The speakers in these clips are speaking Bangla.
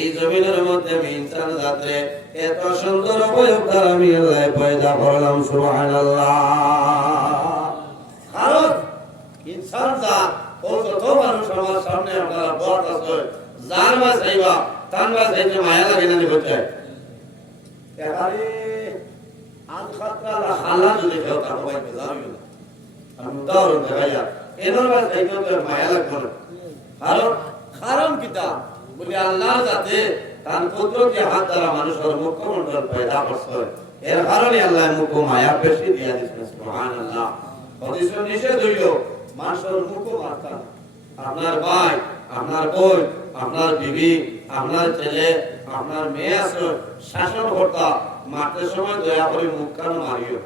এই জমিনের মধ্যে আমি ইনসান জাতে এত সুন্দর দ্বারা আমি আল্লাহ পয়দা করলাম, সুবহানাল্লাহ। কারণ ইনসান জাত ও যত মানুষ আমার সামনে আপনারা বট আছে, যার মা চাইবা, তার মা চাইতে মায়া লাগে না নিবতে এবারে আন খাতরা হালা যদি তার হয় যাবিও না আমি উদাহরণ দেখাইয়া এনার মা চাইতে মায়া লাগবে না। কারণ কারণ কিতা বলি, আল্লাহ যাতে তার কুদরতি হাত দ্বারা মানুষের মুখমণ্ডল পয়দা করছে এর কারণে আল্লাহ মুখ মায়া বেশি দিয়া দিচ্ছে সুবহানাল্লাহ। হদিস নিষেধ হইল মানুষের মুখ মারতা আপনার ভাই, আপনার বোন, আপনার বিবি, আপনার ছেলে, আপনার মেয়ে আছে শাসন কর্তা মারতে সময় দয়া করে মুখ কান মারিও।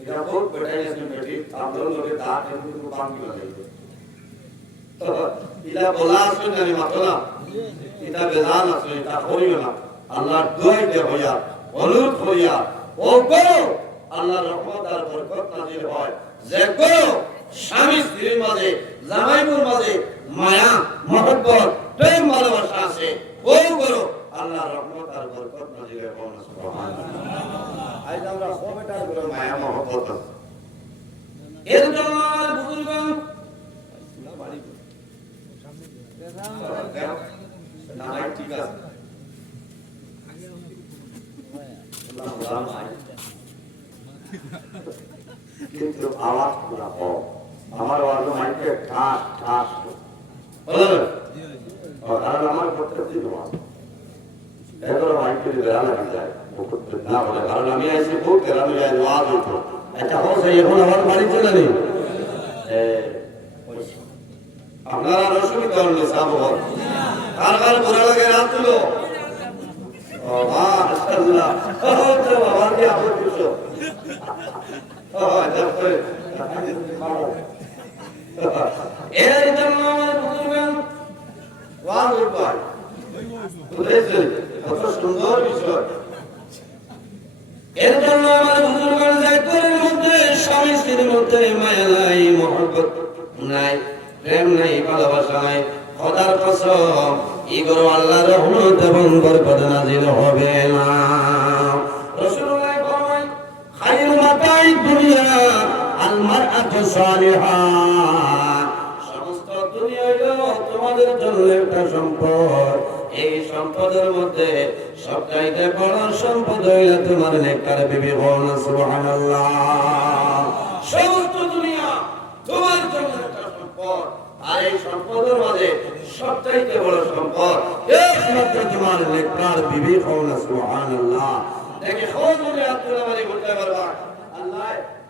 এটা বহুত বেটাই আছে, বেটি আপনার লোকে দাঁত এমনি বাঙ্গি লাগাইবে বলা না না এটা বেজান আছে এটা করিও না আল্লাহর দোয়াই দে হইয়া অনুরোধ হইয়া ও করো আল্লাহর রহমত আর বরকত নাজিল হয়। যে করো স্বামী স্ত্রীর মাঝে জামাইপুর মাঝে মায়া মহব্বত প্রেম ভালোবাসা আছে ও করো আল্লাহর রহমত আর বরকত নাজিল হয় সুবহানাল্লাহ আজ আমরা মায়া মহব্বত। এর জন্য আমার বুজুর্গগণ না বাড়ি না না ঠিক আছে কিন্তু আওয়াজ পুরা কম আমার আওয়াজ মাইকে ঠাস ঠাস। কারণ আমার প্রত্যেকটি আওয়াজ এগুলো মাইকে বেড়া লাগি যায় না বলে কারণ আমি আইসি খুব গ্রামে যাই আওয়াজ হইতো আচ্ছা হোস এখন আমার বাড়ি চলে নেই আপনারা রসুন করেন সাব কার কার বুড়া লাগে রাত তুলো ও মাশাআল্লাহ বাবা কি দেখো এর জন্য আমার বুঝবেন ওয়াজ উপায় বুঝেছেন? কত সুন্দর বিষয়। এর জন্য আমার বুজুর্গের জায়গার মধ্যে স্বামী স্ত্রীর মধ্যে মায়া নাই মহব্বত নাই প্রেম নাই ভালোবাসা নাই খোদার কসম ইগর আল্লাহর রহমত এবং বরকত নাজিল হবে না। তোমাদের জন্য একটা সম্পদ। এই সম্পদের মধ্যে সবচাইতে বড় সম্পদ হইল তোমার নেককার বিবি সমস্ত দুনিয়া তোমার জন্য একটা সম্পদ। আর এই সম্পদের মাঝে সবচাইতে বড় সম্পদ একমাত্র তোমার নেককার বিবি বোন সুবহানাল্লাহ। দেখে বলতে পারবা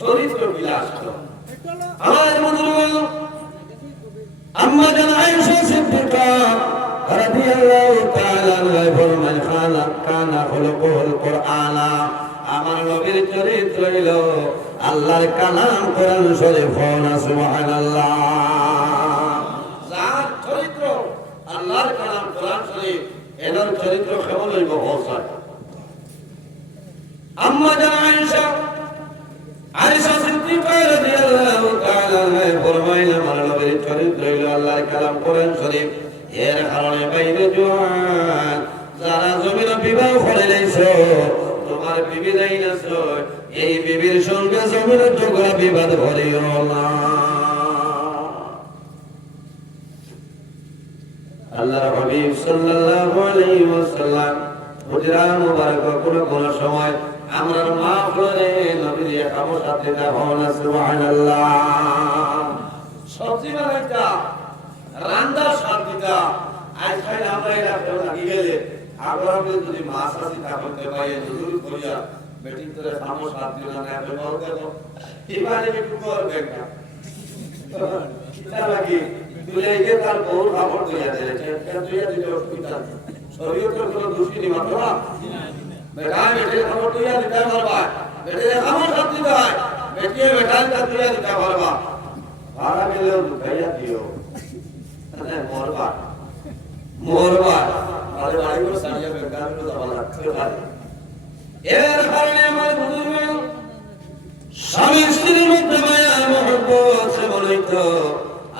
চরিত্র কি আসলো আমার বুজুর্গগণ আম্মা জান আয়েশা সিদ্দিকা রাদিয়াল্লাহু তাআলা আনহা ফরমান খানা কানা খুলুকুল কালাম কোরআন শরীফ না সুবহানাল্লাহ। যার চরিত্র আল্লাহর কালাম কোরআন শরীফ কেমন হইব হসায় আম্মা জানা আয়েশা রাদিয়াল্লাহু আল্লাহর এই বিবির সঙ্গে জমির ঝগড়া, বিবাদ ভরিও না। আল্লাহ হাবিব সাল্লাল্লাহু আলাইহি ওয়াসাল্লাম হুজরা কোন সময় আমরা মা করে নবীর দেখাও না সুবহানাল্লাহ। সবজি বানাইতা রান্দা শান্তিটা আজ খাই আমরা এটা কেউ লাগি গেলে আগ্রহে যদি মাছ আসি তা করতে জরুর করিয়া বেটিং করে খামো শান্তি না না ব্যবহার দেখো এবারে একটু করবেন না। কিতা লাগি তার দিয়া অসুবিধা শরীয়তের কোনো দুষ্কৃতি মাত্র না? বেটা বেটে খাবার তুই দিতে পারবা বেটে খাবার সব দিতে হয় বেটে বেটা তুই দিতে পারবা ভাড়া গেলেও দুখাইয়া দিও মরবা মরবা আরে বাড়ি করে সারিয়া বেকার করে দেওয়া লাগতে পারে এর কারণে আমার বুঝবে স্বামী স্ত্রীর মধ্যে মায়া মহব্বত সে বলেই তো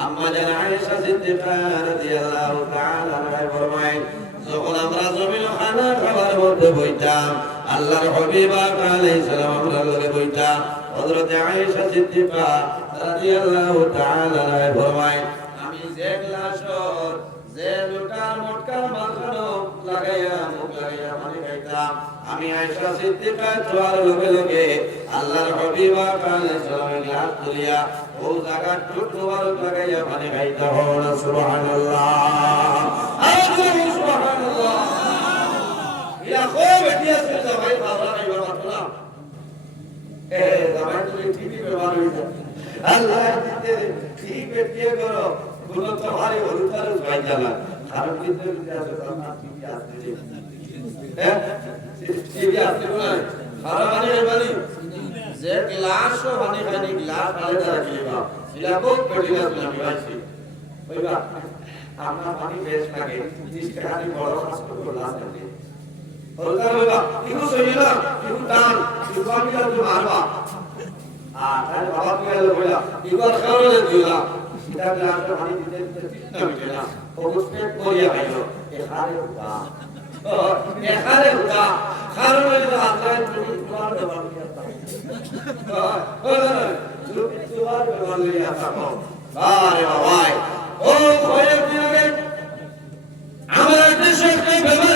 আম্মা জান আয়েশা সিদ্দিকা রাদিয়াল্লাহু তাআলা আনহা ফরমায় যখন আমরা জমিন খানা খাবার মধ্যে বইতাম, আল্লাহর হাবিব আলাইহিস সালাম লগে বইতাম। হযরত আয়েশা সিদ্দিকা রাদিয়াল্লাহু তাআলা আনহা ফরমায়, আমি যে গ্লাসর যে লোটার মোটকার মাথানো লাগাইয়া মুখ লাগাইয়া পানি খাইতাম। আমি আয়েশা সিদ্দিকা চোয়ার লগে লগে আল্লাহর হাবিবা সালামে গ্লাস তুলিয়া ও জায়গা টুট লাগাইয়া পানি খাইতে সুবহানাল্লাহ। আল্লাহু ইয়া কো বেটি আছে তো ভাই বাবা খাইবা এ জামাই তুমি ঠিকই ব্যবহার হইছে আল্লাহ দিতে ঠিক বেটি করো কোনো তো হারি হলুদার ভাই জানা কারণ কিন্তু আছে তোমার ঠিকই আছে হ্যাঁ ঠিকই আছে না খারাপ মানে মানে যে গ্লাস মানে মানে গ্লাস পালে তারা কিবা খুব কঠিন আছে আমি আমরা পানি বেশ লাগে টাকা দিয়ে বড় হাসপাতাল গ্লাস লাগে হইবা কিন্তু সইলা কিন্তু কিন্তু আমি তো মারবা আর তাহলে বাবা কি হলো বইলা এবার কারণে দিলা এটা গ্লাসটা পানি দিতে দিতে তৃপ্ত হইছে না? অবস্থা করিয়া খাইলো এখানে হুদা। এখানে হুদা। কারণ হইল আল্লাহ তুমি তোমার দেওয়ার তুমি তোমার দেওয়ার লিয়া থাকো। আরে বাবাই। ও ভয়ের দিনে আমার দেশে একটা বেমার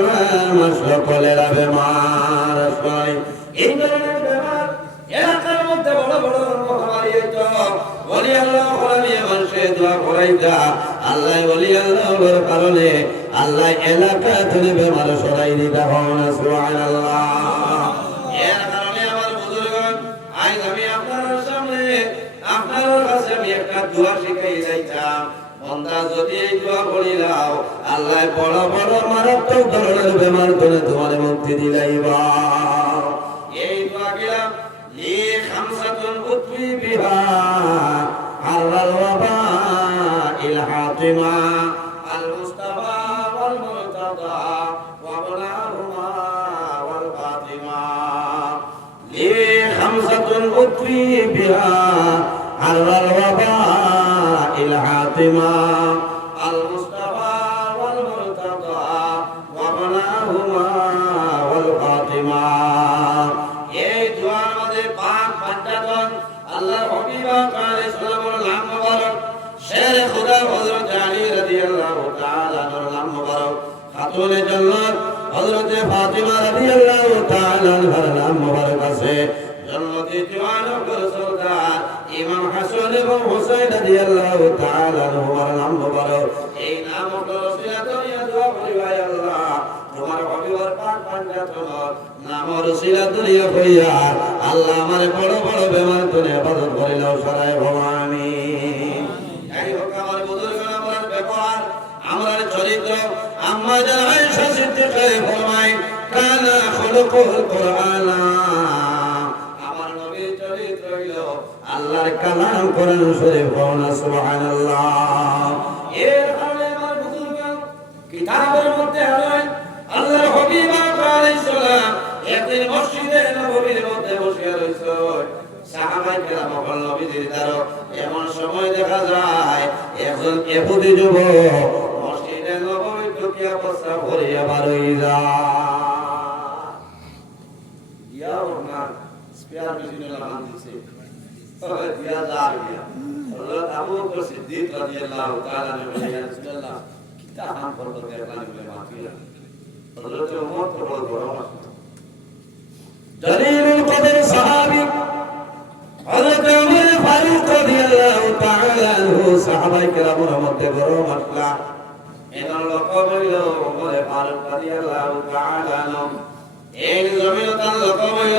নাম কলেরা বেমার আসলে এই ধরনের বেমার এলাকার মধ্যে বড় বড় মহামারী হইতো। বলি আল্লাহ কোরআনে মানুষে দোয়া করাইতা। আল্লাহ বলি আল্লাহর কারণে আল্লাহ এলাকা থেকে বেমার সরাই দিতা হন, সুবহানাল্লাহ। এর কারণে আমার বুজুর্গগণ আজ আমি আপনার সামনে আপনার কাছে আমি একটা দোয়া শিখাই যাইতাম। বন্দা যদি এই দোয়া নাও, আল্লাহ বড় বড় মারাত্মক ধরনের বেমার করে তোমার মুক্তি দিলাইবা এই দোয়া গেলাম লি খামসাতুন বিহা আল মুস্তাফা ওয়াল মুরতাদা, ওয়া ওয়াল ফাতিমা লি খামসাতুন বিহা আল্লাহর মুরতাদা ওয়া বনাহুমা ওয়াল ফাতিমা এই দোয়ার মধ্যে পাক পাঞ্জাতন আল্লাহর হাবিব আলাইহিস সালামের নাম মোবারক, শের খুদা হযরত আলী হুসাইন রাদিয়াল্লাহু তাআলা আনহুমার নাম মোবারক। এই নাম হলো রসিলা দুনিয়া দোয়া করি আল্লাহ। তোমার হবিবর পাক পাঞ্জাতন নাম রসিলা দুনিয়া কইয়া আল্লাহ আমার বড় বড় বেমার তুমি ইবাদত করিলাও সারায় ভবানী যাই হোক আমার বুজুর্গ, আমার ব্যবহার, আমার চরিত্র, আম্মা জান আয়েশা সিদ্দিকা ফরমায়, কানা খুলুকুল কুরআনা। আল্লাহর কালাম কোরআন শরীফ পড়না সুবহানাল্লাহ। এর কারণে আমার বুজুর্গ কিতাবের মধ্যে আলোয় আল্লাহর হাবিব আলাইহিস সালাম একদিন মসজিদে নববীর মধ্যে বসে রইছে সাহাবাই কেরাম হল নবীজির দ্বারা এমন সময় দেখা যায় একজন এহুদি যুবক মসজিদে নববী ঢুকে অবস্থা ভরিয়া বার হয়ে যায় ইয়া ওনা স্পেয়ার মেশিনের লাগান দিছে যা দিয়া হযরত আবু বকর সিদ্দিক রাদিয়াল্লাহু তাআলা আনহু ইয়া রাসূলুল্লাহ কিতা হাম করল দেখলাম বলে মাফিয়া হযরত ওমর তো বড় বড় জলিলুল কদর সাহাবী হযরত ওমর ফারুক রাদিয়াল্লাহু তাআলা আনহু সাহাবায়ে কেরামের মধ্যে বড় মাসলা এনার লক্ষ্য হইল ওমর ফারুক রাদিয়াল্লাহু তাআলা আনহু এই জমিন তার লক্ষ্য হইল